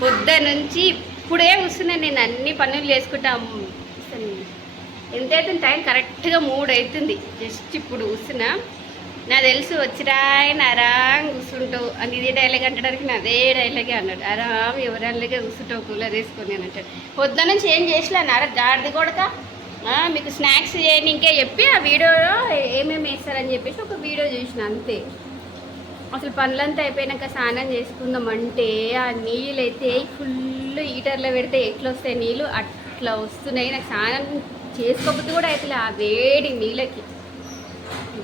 పొద్దు నుంచి ఇప్పుడే వస్తున్నాను నేను, అన్ని పనులు చేసుకుంటాం. ఎంతైతే టైం కరెక్ట్గా 3 అవుతుంది. జస్ట్ ఇప్పుడు కూర్చున్నా. నాకు తెలుసు వచ్చిరాయన ఆరాం కూర్చుంటావు అని, ఇదే డైలాగ్ అంటడానికి అదే డైలాగే అన్నాడు. ఆరాం ఎవరల్లాగే కూర్చుంటావు కూలర్ వేసుకొని అని అంటాడు. పొద్దున్న నుంచి ఏం చేసలేనారా గాడిది కొడక, మీకు స్నాక్స్ చేయండి ఇంకే చెప్పి ఆ వీడియోలో ఏమేమి వేస్తారని చెప్పేసి ఒక వీడియో చూసిన అంతే. అసలు పనులంతా అయిపోయినాక స్నానం చేసుకుందామంటే ఆ నీళ్ళు అయితే ఫుల్ హీటర్లో పెడితే ఎట్లా వస్తాయి నీళ్ళు అట్లా వస్తున్నాయి. నాకు స్నానం చేసుకోబుద్ది కూడా అవుతుంది ఆ వేడి నీళ్ళకి.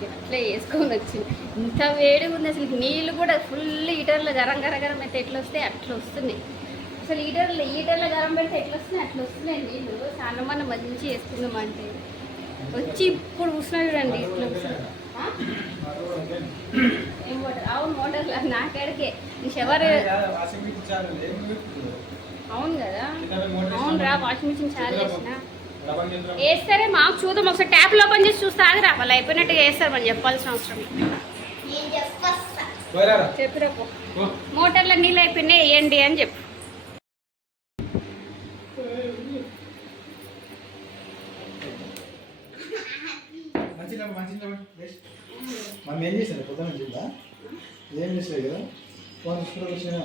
అట్లా వేసుకొని వచ్చింది. ఇంత వేడిగా ఉంది అసలు. నీళ్ళు కూడా ఫుల్ హీటర్లో గరం గరం అయితే ఎట్లా వస్తాయి అట్లా వస్తున్నాయి. అసలు హీటర్లో గరం పెడితే ఎట్లా వస్తున్నాయి అట్లా వస్తున్నాయి నీళ్ళు. స్నానం మనం మంచిగా వేసుకుందామంటే వచ్చి ఇప్పుడు కూర్చున్నాడు చూడండి ఇట్లా ఏం మోటార్? అవును మోటార్ నాకేడికే ఎవరు. అవును కదా, అవును రా వాషింగ్ మిషన్ చాలా చేసిన వేస్తారే. మాకు చూద్దాం ఒకసారి ట్యాప్లు ఓపెన్ చేసి చూస్తే ఆగిరా. వాళ్ళు అయిపోయినట్టుగా వేస్తారు మనం చెప్పాల్సిన అవసరం. చెప్పిరా మోటార్లో నీళ్ళు అయిపోయినాయి వేయండి అని చెప్పు. మనం ఏం చేసాను పొద్దున్న జిల్లా ఏం చేసావు కదా ఫోన్ తీసుకుని వచ్చినా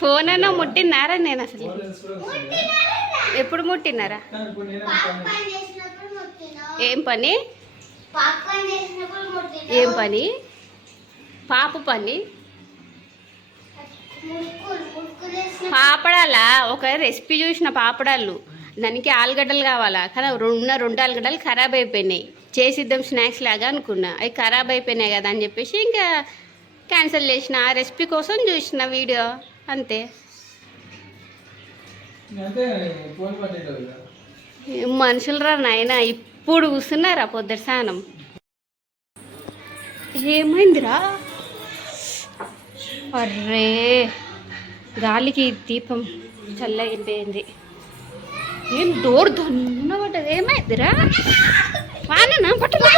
ఫోన్ అన్నా ముట్టినారా? నేను అసలు ఎప్పుడు ముట్టినారా? ఏం పని ఏం పని? పాప పని పాపడాలా? ఒక రెసిపీ చూసిన పాపడాలు, దానికి ఆలుగడ్డలు కావాలా కదా. 2 ఆలుగడ్డలు ఖరాబ్ అయిపోయినాయి. చేసిద్దాం స్నాక్స్ లాగా అనుకున్నా, అవి ఖరాబ్ అయిపోయినాయి కదా అని చెప్పేసి ఇంకా క్యాన్సిల్ చేసిన. ఆ రెసిపీ కోసం చూసిన వీడియో అంతే. మనుషులు రా నాయన, ఇప్పుడు కూర్చున్నారా పొద్దుట స్నానం. ఏమైందిరా? అర్రే గాలికి దీపం చల్లగిపోయింది. ఏం డోర్ దొన్నబడ్డది. ఏమైందిరా? వాననా? బట్టలు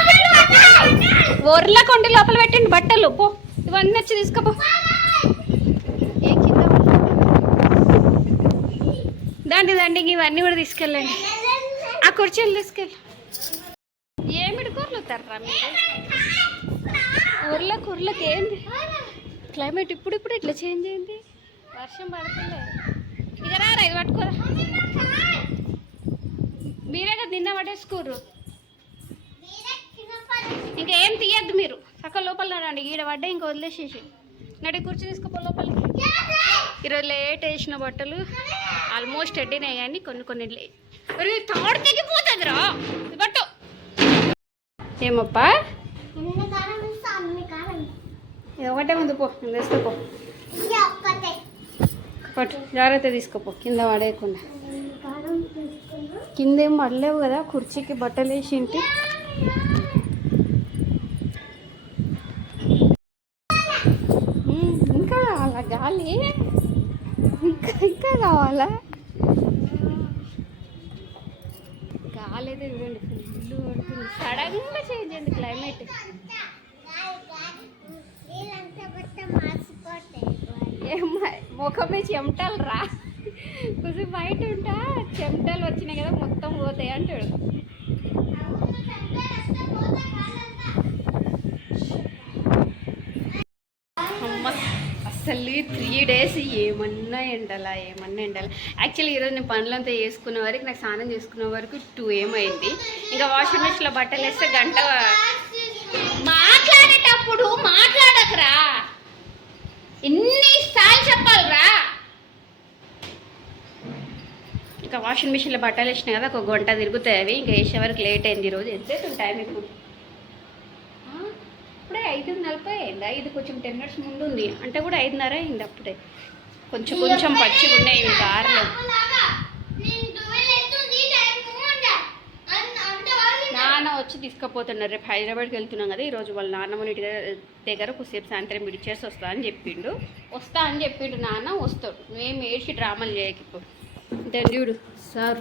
ఊర్లో కొండ లోపల పెట్టండి బట్టలు. పో ఇవన్నీ వచ్చి తీసుకోపో. ఏ కింద దండి ఇవన్నీ కూడా తీసుకెళ్ళండి. ఆ కుర్చీలు తీసుకెళ్ళి. ఏమిటి కూరలు తర్రా మీరు? ఊర్లోకి ఏంది క్లైమేట్ ఇప్పుడు ఇట్లా చేంజ్ అయింది. వర్షం పడుతుందే. ఇక రారా ఇది పట్టుకోరా. మీరే కదా నిన్న పట్టేసుకోరు. ఇంకా ఏం తీయద్దు మీరు. సక్క లోపల రండి. ఈడ పడ్డా ఇంకా వదిలేసేసి నడి కుర్చీ తీసుకుపో లోపలికి. ఈరోజు లేట్ వేసిన బట్టలు ఆల్మోస్ట్ ఎడ్డినాయి కానీ కొన్ని తాడు తెగిపోతుందిరా బట్టు. ఏమప్పా ఇది ఒకటే ముందు పో, తీసుకోపో. పట్టు జాగ్రత్త తీసుకోపో, కింద పడేయకుండా. కింద ఏం పడలేవు కదా, కుర్చీకి బట్టలు వేసి ఇంటి. ఇంకా కావాలా గాలి? ఇంకా కావాలా గాలి? అయితే చూడండి ఫుల్ పడుతుంది. సడన్గా చేంజ్ అయింది క్లైమేట్. ముఖమే చెమటలు రా. కొంచెం బయట ఉంటా చెమటలు వచ్చినాయి కదా మొత్తం పోతాయి అంటాడు. అమ్మ అసలు 3 days ఏమన్నా ఎండాలా. యాక్చువల్లీ ఈరోజు నేను పనులంతా చేసుకునే వరకు, నాకు స్నానం చేసుకునే వరకు 2 ఏమైంది. ఇంకా వాషింగ్ మిషన్లో బట్టలు వేస్తే గంట. మాట్లాడేటప్పుడు మాట్లాడకరా, ఎన్నిసార్లు చెప్పాలరా. ఇంకా వాషింగ్ మిషన్లో బట్టలు వేసినాయి కదా, ఒక గంట తిరుగుతాయి అవి. ఇంకా వేసే వరకు లేట్ అయింది ఈరోజు. ఎంతైతే టైం ఇప్పుడు? ఇప్పుడే 5:40 అయింది. 5 కొంచెం 10 minutes ముందు ఉంది అంటే కూడా 5:30 అయింది. అప్పుడే కొంచెం పచ్చిగా ఉన్నాయి ఇంకా ఆరలేదు. నాన్న వచ్చి తీసుకుపోతున్నారు. రేపు హైదరాబాద్కి వెళ్తున్నాం కదా, ఈరోజు వాళ్ళ నాన్నమ్మ దగ్గర కొద్దిసేపు సాయంత్రం విడిచేసి వస్తా అని చెప్పిండు. నాన్న వస్తాడు. మేము ఏడ్చి డ్రామాలు చేయకపో. చూడు సార్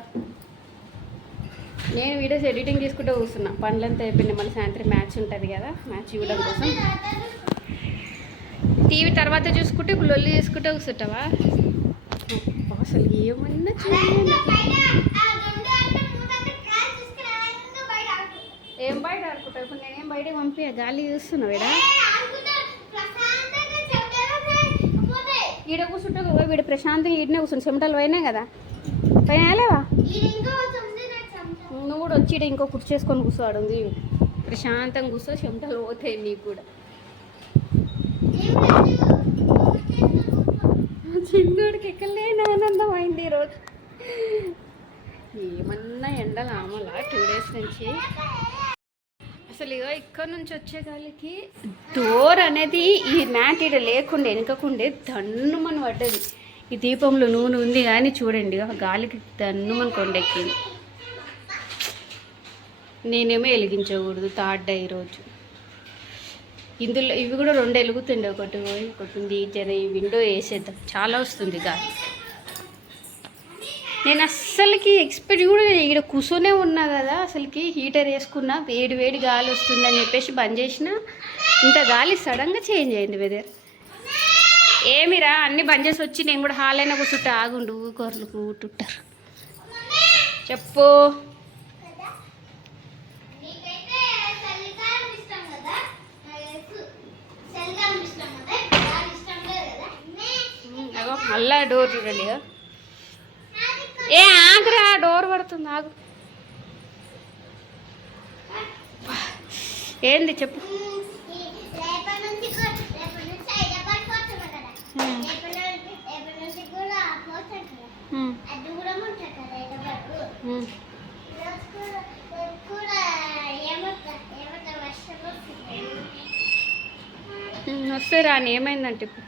నేను వీడియోస్ ఎడిటింగ్ చేసుకుంటూ కూర్చున్నా. పనులంతా అయిపోయింది. మళ్ళీ సాయంత్రం మ్యాచ్ ఉంటుంది కదా, మ్యాచ్ చూడడం కోసం. టీవీ తర్వాత చూసుకుంటే ఇప్పుడు లొల్లి చేసుకుంటూ కూర్చుంటావా? అసలు ఏమన్నా ఏం బయట ఆడుకుంటావు? ఇప్పుడు నేనేం బయట పంపి గాలి చూస్తున్నావు ఈడ. ఈడ కూర్చుంటావు వీడు ప్రశాంతంగా ఈడనే కూర్చుని చెమటలు పోయినాయి కదా, పైన లేవా? నువ్వు కూడా వచ్చి ఇంకో కుర్చీ చేసుకొని కూర్చోడు. ప్రశాంతంగా కూర్చో, చెమటలు పోతాయి నీకు కూడా. చిన్నోడికి ఎక్కలేని ఆనందం అయింది ఈరోజు. ఏమన్నా ఎండలు ఆమలా 2 డేస్ నుంచి. అసలు ఇక ఇక్కడ నుంచి వచ్చే గాలికి డోర్ అనేది ఈ మ్యాట్ ఇక్కడ లేకుండే వెనుకకుండే దన్నుమని పడ్డది. ఈ దీపంలో నూనె ఉంది కానీ చూడండి గాలికి దన్నుమని కొండెక్కింది. నేనేమో వెలిగించకూడదు థర్డ్ డే ఈరోజు. ఇందులో ఇవి కూడా 2 వెలుగుతుండే, ఒకటి ఉంది. జర ఈ విండో వేసేద్దాం, చాలా వస్తుంది గాలి. నేను అస్సలకి ఎక్స్పెక్ట్ కూడా ఇక్కడ కూర్చొనే ఉన్నా కదా, అసలుకి హీటర్ వేసుకున్నా వేడి వేడి గాలి వస్తుందని చెప్పేసి బంద్ చేసిన. ఇంత గాలి సడన్గా చేంజ్ అయింది వెదర్. ఏమిరా అన్నీ బంద్ చేసి వచ్చి నేను కూడా హాల్ అయినా కూర్చుంటా. ఆగుండు ఊకొర్లు కూటుంటారు. చెప్పు. మళ్ళా డోర్ చూడండి. ఏ ఆగురా, డోర్ పడుతుంది, ఆగు. ఏంది చెప్పు. వస్తే రాని, ఏమైందంటే ఇప్పుడు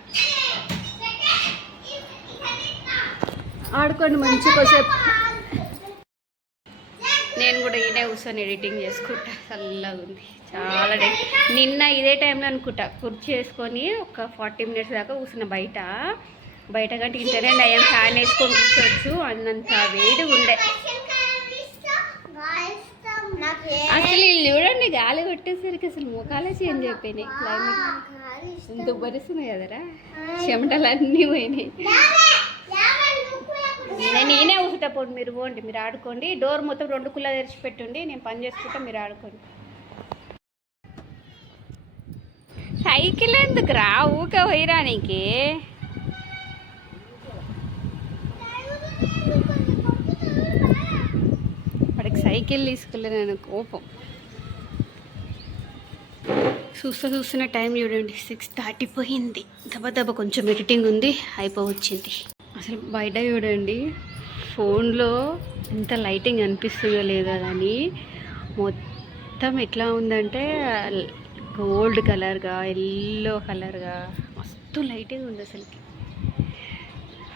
ఆడుకోండి మంచిగా సేపు. నేను కూడా ఈయనే కూర్చొని ఎడిటింగ్ చేసుకుంటా. చల్లగా ఉంది చాలా. నిన్న ఇదే టైంలో అనుకుంటా కుర్చీ చేసుకొని ఒక 40 మినిట్స్ దాకా కూర్చున్న బయట కంటే ఇంటనే అయ్యాం. ఫ్యాన్ వేసుకొని కూర్చోవచ్చు, అన్నంత వేడి ఉండే. అసలు చూడండి గాలి కొట్టేసరికి అసలు ముఖాలే చేంజ్ అయిపోయినాయి. క్లైమేట్ ఎంత ఉబ్బరిస్తున్నాయి కదరా, చెమటలన్నీ పోయినాయి. నేను ఈయనే ఊసుతా పోండి, మీరు పోండి, మీరు ఆడుకోండి. డోర్ మొత్తం 2 కుల్లా తెరిచి పెట్టుండి, నేను పని చేసుకుంటా, మీరు ఆడుకోండి. సైకిల్ ఎందుకు రా, ఊకే పోయిరా నీకు. వాడికి సైకిల్ తీసుకెళ్ళి నేను కోపం. చూస్తున్న టైం చూడండి 6 దాటిపోయింది. దెబ్బ కొంచెం ఎడిటింగ్ ఉంది, అయిపోవచ్చింది. అసలు బయట చూడండి ఫోన్లో ఎంత లైటింగ్ అనిపిస్తుందో లేదో కానీ మొత్తం ఎట్లా ఉందంటే గోల్డ్ కలర్గా, ఎల్లో కలర్గా మస్తు లైటింగ్ ఉంది. అసలుకి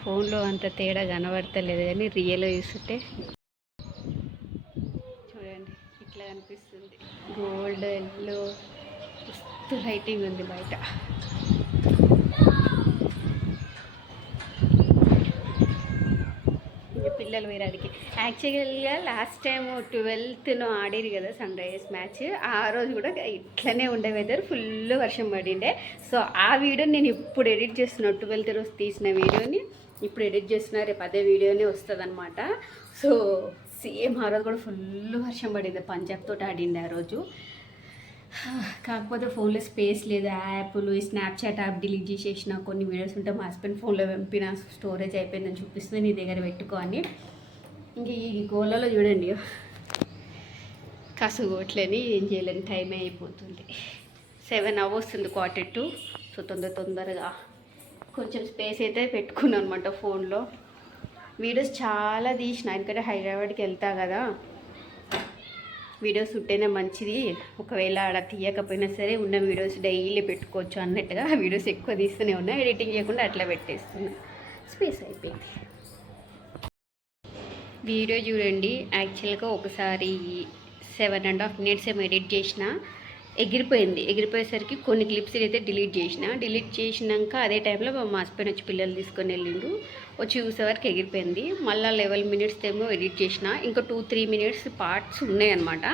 ఫోన్లో అంత తేడా కనబడతలేదు కానీ రియల్గా చూస్తుంటే చూడండి ఇట్లా కనిపిస్తుంది. గోల్డ్, ఎల్లో మస్తు లైటింగ్ ఉంది బయట. పిల్లలు వేరాడికి యాక్చువల్గా లాస్ట్ టైం 12th ఆడిరు కదా సన్ రైజర్స్ మ్యాచ్. ఆ రోజు కూడా ఇట్లనే ఉండే వెదర్, ఫుల్ వర్షం పడిండే. సో ఆ వీడియో నేను ఇప్పుడు ఎడిట్ చేస్తున్నాను. 12th రోజు తీసిన వీడియోని ఇప్పుడు ఎడిట్ చేస్తున్నా, రేపు అదే వీడియోనే వస్తుంది అనమాట. సో సేమ్ ఆ రోజు కూడా ఫుల్ వర్షం పడింది. పంజాబ్ తోటి ఆడింది ఆ రోజు. కాకపోతే ఫోన్లో స్పేస్ లేదు. యాప్లు, ఈ స్నాప్చాట్ యాప్ డిలీట్ చేసేసిన, కొన్ని వీడియోస్ ఉంటే మా హస్బెండ్ ఫోన్లో పంపిన, స్టోరేజ్ అయిపోయిందని చూపిస్తుంది, నీ దగ్గర పెట్టుకో అని. ఇంక ఈ గోలలో చూడండి కసుగోట్లేని ఏం చేయలేని టైమే అయిపోతుంది. 7 అవర్స్ ఉంది 1:45. సో తొందరగా కొంచెం స్పేస్ అయితే పెట్టుకున్నాను అనమాట ఫోన్లో. వీడియోస్ చాలా తీసిన, ఎందుకంటే హైదరాబాద్కి వెళ్తా కదా, వీడియోస్ ఉంటేనే మంచిది. ఒకవేళ ఆడ తీయకపోయినా సరే ఉన్న వీడియోస్ డైలీ పెట్టుకోవచ్చు అన్నట్టుగా వీడియోస్ ఎక్కువ తీస్తూనే ఉన్నా, ఎడిటింగ్ చేయకుండా అట్లా పెట్టేస్తున్నా. స్పేస్ అయిపోయింది. వీడియో చూడండి, యాక్చువల్గా ఒకసారి 7.5 minutes ఏమో ఎడిట్ చేసిన, ఎగిరిపోయేసరికి కొన్ని క్లిప్స్ అయితే డిలీట్ చేసినాక అదే టైంలో మా హస్బెండ్ వచ్చి పిల్లలు తీసుకొని వెళ్ళిండు. వచ్చి చూసేవరకు ఎగిరిపోయింది. మళ్ళీ 11 మినిట్స్ ఏమో ఎడిట్ చేసిన, ఇంకా 2-3 మినిట్స్ పార్ట్స్ ఉన్నాయన్నమాట.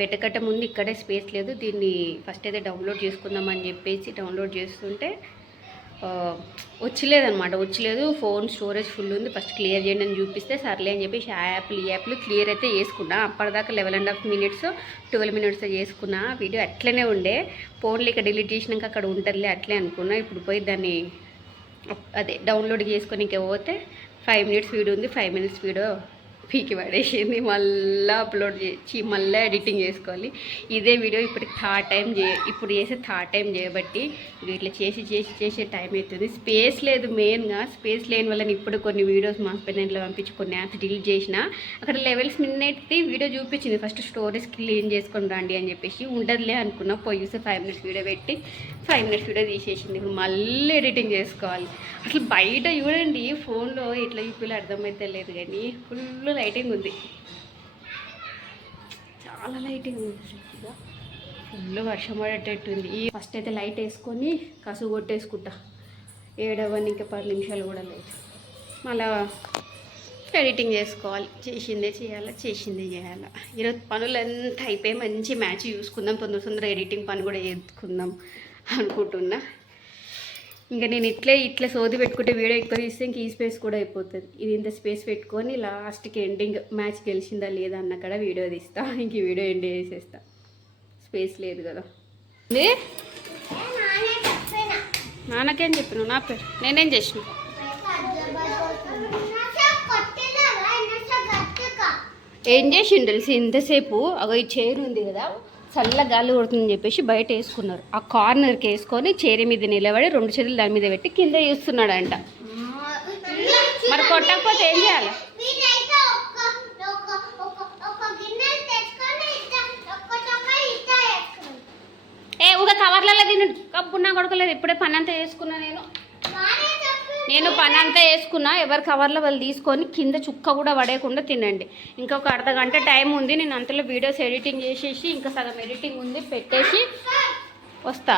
పెట్టకట్ట ముందు ఇక్కడే స్పేస్ లేదు, దీన్ని ఫస్ట్ అయితే డౌన్లోడ్ చేసుకుందామని చెప్పేసి డౌన్లోడ్ చేస్తుంటే వచ్చలేదు. ఫోన్ స్టోరేజ్ ఫుల్ ఉంది, ఫస్ట్ క్లియర్ చేయండి అని చూపిస్తే సర్లే అని చెప్పేసి ఈ యాప్లు క్లియర్ అయితే చేసుకున్నా. అప్పటిదాకా 11.5 మినిట్స్ 12 మినిట్స్ చేసుకున్నా. వీడియో అట్లనే ఉండే, ఫోన్లో ఇక్కడ డిలీట్ చేసినాక అక్కడ ఉంటుందిలే అట్లే అనుకున్నా. ఇప్పుడు పోయి దాన్ని డౌన్లోడ్ చేసుకొని ఇంకా పోతే 5 మినిట్స్ వీడియో ఉంది, 5 మినిట్స్ వీడియో పీకి పడేసింది. మళ్ళీ అప్లోడ్ చేసి మళ్ళీ ఎడిటింగ్ చేసుకోవాలి. ఇదే వీడియో ఇప్పుడు చేసే థర్డ్ టైం చేయబట్టి ఇట్లా చేసే టైం అవుతుంది. స్పేస్ లేదు, మెయిన్గా స్పేస్ లేని వల్ల ఇప్పుడు కొన్ని వీడియోస్ మా హస్బెండ్లో పంపించి కొన్ని యాప్స్ డిలీట్ చేసిన. అక్కడ లెవెల్స్ మినిట్ది వీడియో చూపించింది, ఫస్ట్ స్టోరేజ్ క్లీన్ చేసుకొని రండి అని చెప్పేసి. ఉండదులే అనుకున్నా, పోయి చూస్తే 5 మినిట్స్ వీడియో పెట్టి 5 మినిట్స్ వీడియో తీసేసింది. ఇప్పుడు మళ్ళీ ఎడిటింగ్ చేసుకోవాలి. అసలు బయట చూడండి, ఫోన్లో ఎట్లా చూపిలో అర్థమైతే లేదు కానీ ఫుల్ లైటింగ్ ఉంది, చాలా లైటింగ్ ఉంది. అసలు ఫుల్ వర్షం పడేటట్టుంది. ఫస్ట్ అయితే లైట్ వేసుకొని కసు కొట్టేసుకుంటా. 7 ఇంకా 10 నిమిషాలు కూడా లేదు. మళ్ళా ఎడిటింగ్ చేసుకోవాలి. చేసిందే చేయాలా. ఈరోజు పనులు అంతా అయిపోయి మంచి మ్యాచ్ చూసుకుందాం, తొందర ఎడిటింగ్ పని కూడా చేసుకుందాం అనుకుంటున్నా. ఇంకా నేను ఇట్లా సోది పెట్టుకుంటే వీడియో ఎక్కువ తీస్తే ఇంక ఈ స్పేస్ కూడా అయిపోతుంది. ఇది ఇంత స్పేస్ పెట్టుకొని లాస్ట్కి ఎండింగ్ మ్యాచ్ గెలిచిందా లేదా అన్న కూడా వీడియో తీస్తా. ఇంక వీడియో ఎండ్ చేసేస్తా, స్పేస్ లేదు కదా. నాన్నకేం చెప్పిన, నా పేరు నేనేం చేసిన? ఏం చేసిండు తెలిసి ఇంతసేపు అగో ఈ చైర్ ఉంది కదా, చల్ల గాలి కొడుతుందని చెప్పేసి బయట వేసుకున్నారు. ఆ కార్నర్కి వేసుకొని చైర్ మీద నిలబడి 2 చేతులు దాని మీద పెట్టి కింద చూస్తున్నాడంట. మరి కొట్టకపోతే ఏం చేయాలి? ఊగా కవర్లలో తిను, కప్పున్నా కొడుకోలేదు. ఇప్పుడే పని అంతా వేసుకున్నా నేను పని అంతా వేసుకున్నా. ఎవరి కవర్లో వాళ్ళు తీసుకొని కింద చుక్క కూడా పడేయకుండా తినండి. ఇంకొక అర్ధగంట టైం ఉంది. నేను అంతలో వీడియోస్ ఎడిటింగ్ చేసేసి ఇంకా సగం ఎడిటింగ్ ఉంది పెట్టేసి వస్తా.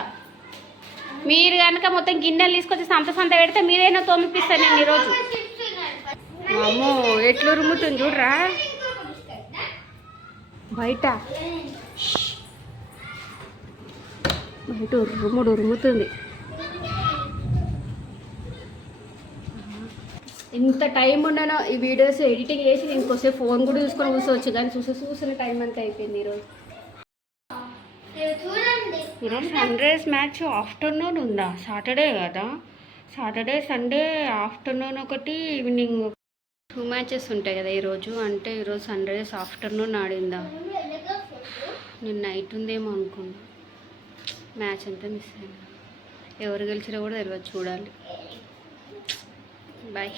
మీరు కనుక మొత్తం గిన్నెలు తీసుకొచ్చి సంత పెడితే మీరైనా తోమిపిస్తాను నేను ఈరోజు. అమ్మో ఎట్లు ఉరుముతుంది చూడరా బయట ఉరుముతుంది. ఇంత టైం ఉండను ఈ వీడియోస్ ఎడిటింగ్ చేసి నేను కొంచెం ఫోన్ కూడా చూసుకొని కూర్చోవచ్చు, కానీ చూసిన టైం అంతా అయిపోయింది. ఈరోజు సన్ రైజ్ మ్యాచ్ ఆఫ్టర్నూన్ ఉందా? సాటర్డే కదా, సాటర్డే సండే ఆఫ్టర్నూన్ ఒకటి, ఈవినింగ్ 2 మ్యాచెస్ ఉంటాయి కదా ఈరోజు. అంటే ఈరోజు సన్ రైజ్ ఆఫ్టర్నూన్ ఆడిందా, నేను నైట్ ఉందేమో అనుకున్నా. మ్యాచ్ అంతా మిస్ అయినా, ఎవరు గెలిచినా కూడా తెలియదు, చూడాలి. బాయ్.